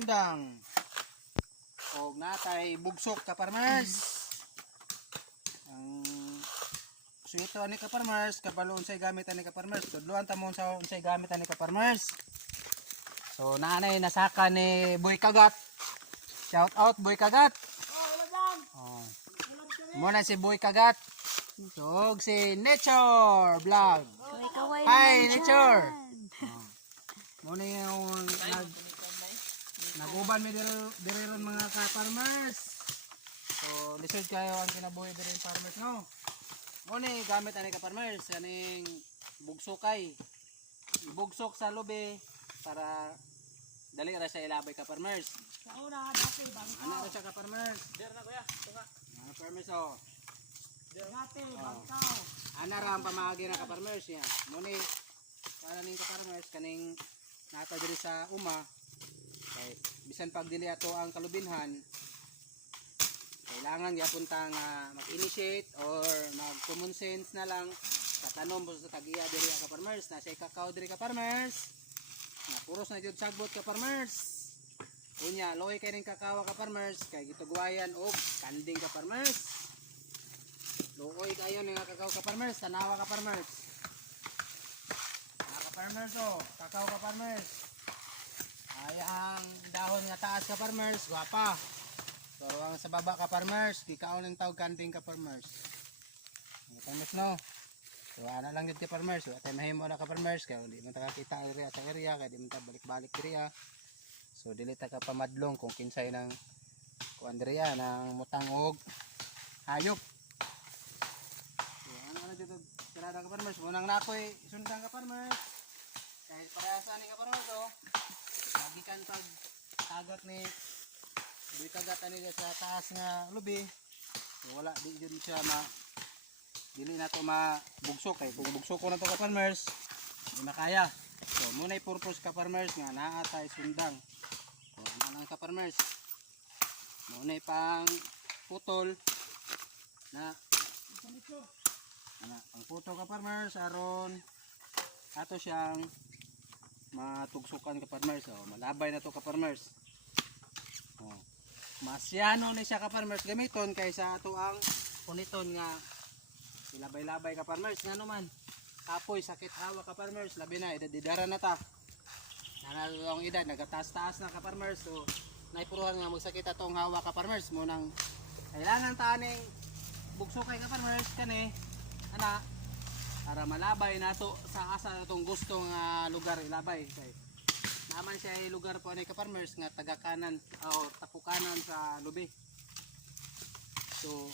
sundang. Og natay bugsok ka farmers. Ang suito ani ka farmers, kabalo unsay gamit ani ka farmers. Tudloan ta mo sa unsay gamit ani ka farmers. So naanay nasaka ni Boy Kagat. Shout out Boy Kagat. Oh. Muna si Boy Kagat. So si Nature Vlog. Hi Nature. Oh. Muna yung naguban mi diri ron mga ka-farmers. So lisod kayo ang kinabuhi diri farmers no. Muna gamit ani ka-farmers kaning bugsokay. Ibugsok sa lubi para dali ra siya ilabay ka-farmers. Sa una dati bangka. Ana ra siya ka-farmers. Der na kuya, tunga. Mga farmers oh. Dati bangka. Ana ra ang pamagi na ka-farmers ya. Muna para ning ka-farmers kaning nata diri sa uma kay bisan pag dili ato ang kalubinhan kailangan gyapon ta nga mag-initiate or mag-common sense na lang katanom po sa tagiya diri ka farmers na say kakao diri ka farmers na puros na jud sagbot ka farmers unya loy kay ning kakao ka farmers kay gitugwayan og kanding ka farmers luoy kayo ning kakao ka farmers tanawa ka farmers farmers oh, kakao ka farmers. Ay ang dahon nga taas ka farmers, gwapa. So ang sa baba ka farmers, gikaon ng tawag kanting ka farmers. Ang farmers no. So ana lang gid ka farmers, wa tay mahimo na ka farmers kay hindi man ta kakita area sa area kay di man ta balik-balik diriya. So dili ta ka pamadlong kung kinsay nang kuan diriya nang mutang og hayop. So ano dito tirada ka farmers, munang nakoy sundang ka farmers. Dahil parehasa ni kaparod oh. Lagi kan pag tagat ni Boy Kagat ani sa taas nga lubi. So, wala di jud siya dili na to mabugsok kay kung bugsok ko na to ka farmers, di makaya. So munay purpose ka farmers nga naa tay sundang. So ano lang ka farmers. Munay pang putol na ang putol ka farmers aron ato siyang matugsukan ka farmers oh, malabay na to ka farmers oh. Masyano ni siya ka farmers gamiton kaysa ato ang puniton nga ilabay-labay ka farmers nga naman kapoy sakit hawa ka farmers labi na idadidara na ta nanalong edad nagataas-taas na ka farmers so naipuruhan nga magsakit atong hawa ka farmers mo nang kailangan taning bugsukay ka farmers kani ana para malabay nato sa asa natong gustong lugar ilabay kay naman siya ay lugar po ni ka farmers nga tagakanan o tapukanan sa lubi. So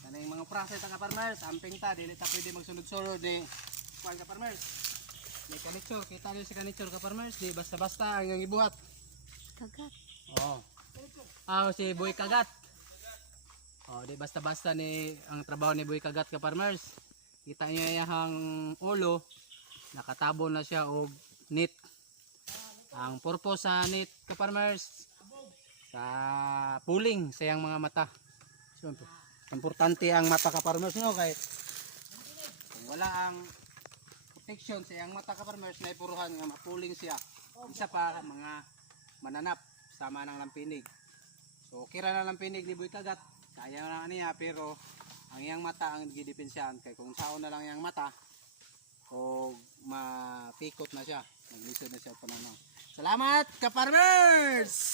kanang mga process ka farmers amping ta dili ta pwede magsunod-sunod ni kuan ka farmers. May kanitsor kita niyo si kanitsor ka farmers di basta-basta ang ibuhat. Kagat. Oh. Si Boy Kagat. Oh, di basta-basta ni ang trabaho ni Boy Kagat ka farmers. Kita nyo yung ulo, nakatabo na siya og net. Ang purpose sa net ka farmers, sa pulling sa iyang mga mata. So, importante ang mata ka farmers no kay kung wala ang protection sa iyang mata ka farmers na ipuruhan nga mapuling siya. Isa pa mga mananap sama ng lampinig. So kira na lampinig ni Boy Kagat, sayang na niya pero ang iyang mata ang gidipensyahan kay kung saon na lang iyang mata o mapikot na siya maglisod na siya pananaw. Salamat ka farmers!